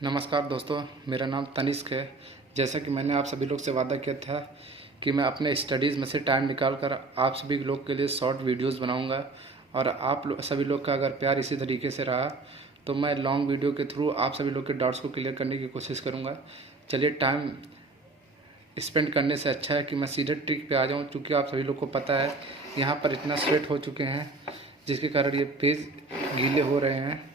नमस्कार दोस्तों, मेरा नाम तनिष्क है। जैसा कि मैंने आप सभी लोग से वादा किया था कि मैं अपने स्टडीज़ में से टाइम निकाल कर आप सभी लोग के लिए शॉर्ट वीडियोस बनाऊंगा और सभी लोग का अगर प्यार इसी तरीके से रहा तो मैं लॉन्ग वीडियो के थ्रू आप सभी लोग के डाउट्स को क्लियर करने की कोशिश करूंगा। चलिए, टाइम स्पेंड करने से अच्छा है कि मैं सीधे ट्रिक पे आ जाऊं, क्योंकि आप सभी लोग को पता है यहाँ पर इतना स्वेट हो चुके हैं जिसके कारण ये पेज गीले हो रहे हैं।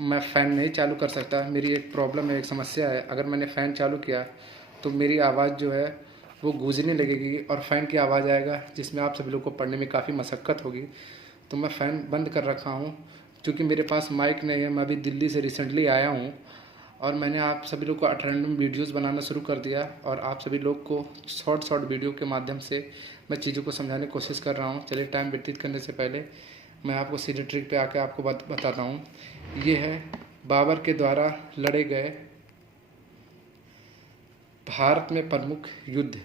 मैं फ़ैन नहीं चालू कर सकता, मेरी एक प्रॉब्लम है, एक समस्या है। अगर मैंने फ़ैन चालू किया तो मेरी आवाज़ जो है वो गूंजने लगेगी और फ़ैन की आवाज़ आएगा, जिसमें आप सभी लोग को पढ़ने में काफ़ी मशक्क़त होगी। तो मैं फ़ैन बंद कर रखा हूँ, क्योंकि मेरे पास माइक नहीं है। मैं अभी दिल्ली से रिसेंटली आया हूँ और मैंने आप सभी लोग को रैंडम वीडियोज़ बनाना शुरू कर दिया और आप सभी लोग को शॉर्ट वीडियो के माध्यम से मैं चीज़ों को समझाने की कोशिश कर रहा हूँ। चलिए, टाइम व्यतीत करने से पहले मैं आपको सीधे ट्रिक पे आके आपको बताता हूँ। ये है बाबर के द्वारा लड़े गए भारत में प्रमुख युद्ध।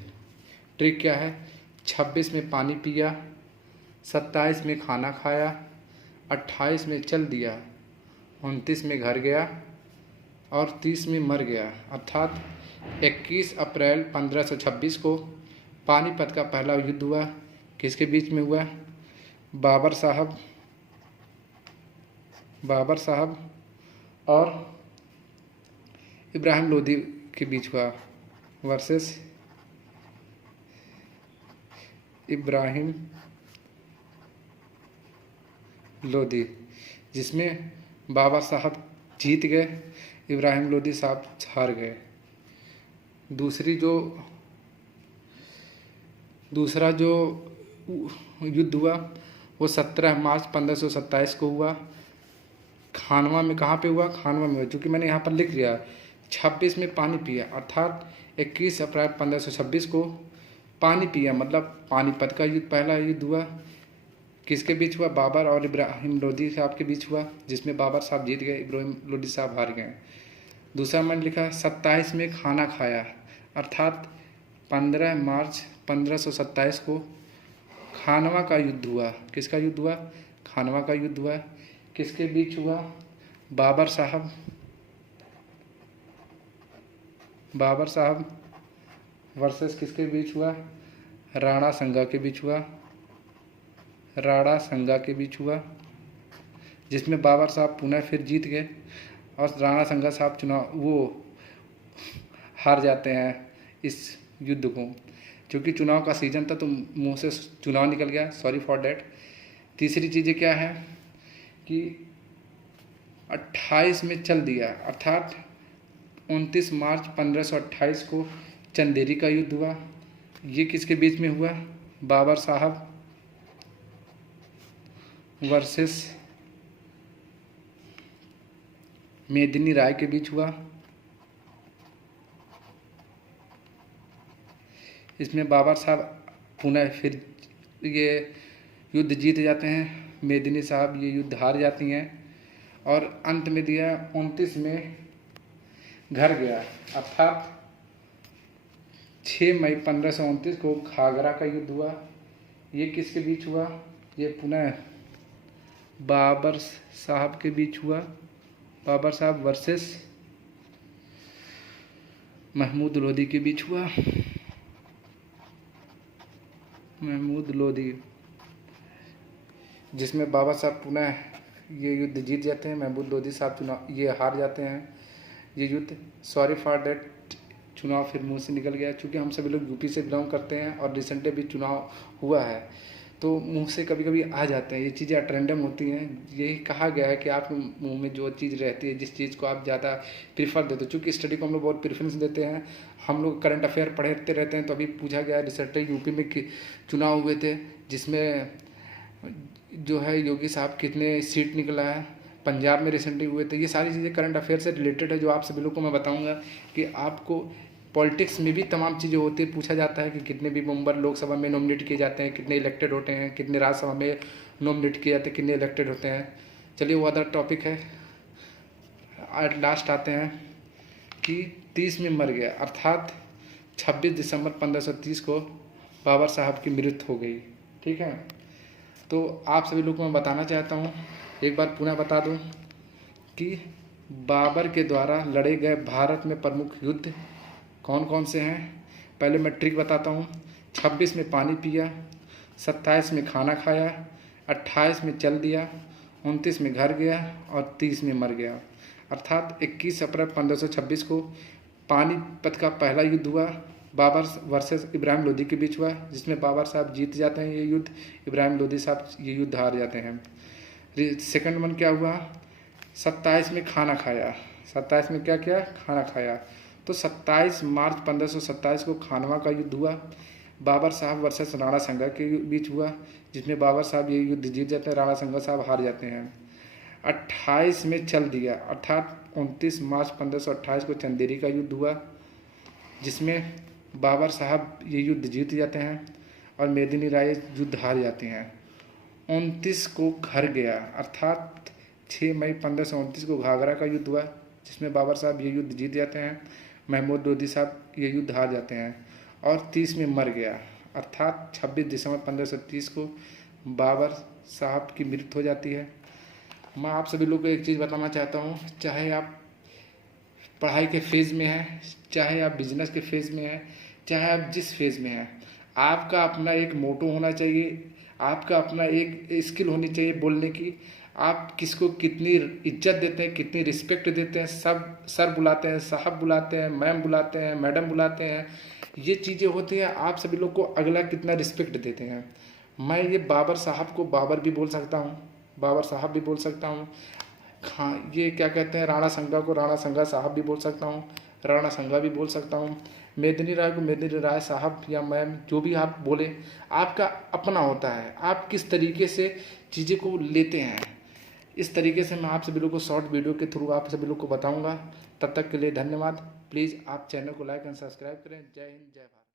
ट्रिक क्या है? 26 में पानी पिया, 27 में खाना खाया, 28 में चल दिया, 29 में घर गया और 30 में मर गया। अर्थात 21 अप्रैल 1526 को पानीपत का पहला युद्ध हुआ। किसके बीच में हुआ? बाबर साहब और इब्राहिम लोदी के बीच हुआ वर्सेस इब्राहिम लोदी, जिसमें बाबर साहब जीत गए, इब्राहिम लोदी साहब हार गए। दूसरा जो युद्ध हुआ वो 17 मार्च 1527 को हुआ। खानवा में कहाँ पे हुआ? खानवा में हुआ, चूँकि मैंने यहाँ पर लिख दिया 26 में पानी पिया, अर्थात 21 अप्रैल 1526 को पानी पिया, मतलब पानीपत का युद्ध, पहला युद्ध हुआ। किसके बीच हुआ? बाबर और इब्राहिम लोदी साहब के बीच हुआ, जिसमें बाबर साहब जीत गए, इब्राहिम लोदी साहब हार गए। दूसरा मैंने लिखा 27 में खाना खाया, अर्थात 15 मार्च 1527 को खानवा का युद्ध हुआ। किसका युद्ध हुआ? खानवा का युद्ध हुआ। किसके बीच हुआ? बाबर साहब वर्सेस किसके बीच हुआ? राणा संगा के बीच हुआ, जिसमें बाबर साहब पुनः फिर जीत गए और राणा संगा साहब हार जाते हैं इस युद्ध को। क्योंकि चुनाव का सीज़न था तो मुंह से चुनाव निकल गया, सॉरी फॉर डैट। तीसरी चीज़ें क्या है कि 28 में चल दिया, अर्थात 29 मार्च 1528 को चंदेरी का युद्ध हुआ। ये किसके बीच में हुआ? बाबर साहब वर्सेस मेदिनी राय के बीच हुआ। इसमें बाबर साहब पुनः फिर ये युद्ध जीत जाते हैं, मेदिनी साहब ये युद्ध हार जाती हैं और अंत में दिया 29 में घर गया, अर्थात 6 मई 1529 को घाघरा का युद्ध हुआ। ये किसके बीच हुआ? ये पुनः बाबर साहब के बीच हुआ। बाबर साहब वर्सेस महमूद लोदी के बीच हुआ। महमूद लोदी, जिसमें बाबर साहब पुनः ये युद्ध जीत जाते हैं, महमूद लोदी साहब ये हार जाते हैं ये युद्ध। सॉरी फॉर दैट, चुनाव फिर मुंह से निकल गया। चूँकि हम सभी लोग यूपी से बिलोंग करते हैं और रिसेंटली भी चुनाव हुआ है, तो मुंह से कभी कभी आ जाते हैं, ये चीज़ें रैंडम होती हैं। यही कहा गया है कि आप मुंह में जो चीज़ रहती है, जिस चीज़ को आप ज़्यादा प्रीफर देते हो, चूँकि स्टडी को हम लोग बहुत प्रेफरेंस देते हैं, हम लोग करंट अफेयर पढ़ते रहते हैं। तो अभी पूछा गया रिसेंटली यूपी में चुनाव हुए थे, जिसमें जो है योगी साहब कितने सीट निकला है, पंजाब में रिसेंटली हुए थे। ये सारी चीज़ें करंट अफेयर से रिलेटेड है, जो आप सभी लोग को मैं बताऊंगा कि आपको पॉलिटिक्स में भी तमाम चीज़ें होती है। पूछा जाता है कि कितने भी मेंबर लोकसभा में नॉमिनेट किए जाते हैं, कितने इलेक्टेड होते हैं, कितने राज्यसभा में नॉमिनेट किए जाते हैं, कितने इलेक्टेड होते हैं। चलिए, वो अदर टॉपिक है। एट लास्ट आते हैं कि 30 में मर गया, अर्थात 26 दिसंबर 1530 को बाबर साहब की मृत्यु हो गई। ठीक है, तो आप सभी लोग को मैं बताना चाहता हूँ, एक बार पुनः बता दूँ कि बाबर के द्वारा लड़े गए भारत में प्रमुख युद्ध कौन कौन से हैं। पहले मैं ट्रिक बताता हूँ। 26 में पानी पिया, 27 में खाना खाया, 28 में चल दिया, 29 में घर गया और 30 में मर गया। अर्थात 21 अप्रैल 1526 को पानीपत का पहला युद्ध हुआ, बाबर वर्सेस इब्राहिम लोदी के बीच हुआ, जिसमें बाबर साहब जीत जाते हैं ये युद्ध, इब्राहिम लोदी साहब ये युद्ध हार जाते हैं। सेकंड वन क्या हुआ, 27 में खाना खाया। 27 में क्या किया, खाना खाया। तो 27 मार्च 1527 को खानवा का युद्ध हुआ, बाबर साहब वर्सेस राणा संगा के बीच हुआ, जिसमें बाबर साहब ये युद्ध जीत जाते हैं, राणा संगा साहब हार जाते हैं। 28 में चल दिया, अर्थात 29 मार्च 1528 को चंदेरी का युद्ध हुआ, जिसमें बाबर साहब ये युद्ध जीत जाते हैं और मेदिनी राय युद्ध हार जाते हैं। 29 को घर गया, अर्थात 6 मई 1529 को घाघरा का युद्ध हुआ, जिसमें बाबर साहब ये युद्ध जीत जाते हैं, महमूद लोदी साहब ये युद्ध हार जाते हैं। और 30 में मर गया, अर्थात 26 दिसंबर 1530 को बाबर साहब की मृत्यु हो जाती है। मैं आप सभी लोग को एक चीज़ बताना चाहता हूँ, चाहे आप पढ़ाई के फेज़ में हैं, चाहे आप बिजनेस के फेज़ में हैं, चाहे आप जिस फेज़ में हैं, आपका अपना एक मोटो होना चाहिए, आपका अपना एक स्किल होनी चाहिए बोलने की। आप किसको कितनी इज्जत देते हैं, कितनी रिस्पेक्ट देते हैं, सब सर बुलाते हैं, साहब बुलाते हैं, मैम बुलाते हैं, मैडम बुलाते हैं, ये चीज़ें होती हैं। आप सभी लोग को अगला कितना रिस्पेक्ट देते हैं। मैं ये बाबर साहब को बाबर भी बोल सकता हूँ, बाबर साहब भी बोल सकता हूँ। हाँ, ये क्या कहते हैं, राणा संगा को राणा संगा साहब भी बोल सकता हूँ, राणा संगा भी बोल सकता हूँ। मेदिनी राय को मेदिनी राय साहब या मैम, जो भी आप बोले, आपका अपना होता है, आप किस तरीके से चीज़ें को लेते हैं। इस तरीके से मैं आप सभी लोग को शॉर्ट वीडियो के थ्रू आप सभी लोग को बताऊंगा। तब तक के लिए धन्यवाद। प्लीज़ आप चैनल को लाइक एंड सब्सक्राइब करें। जय हिंद, जय भारत।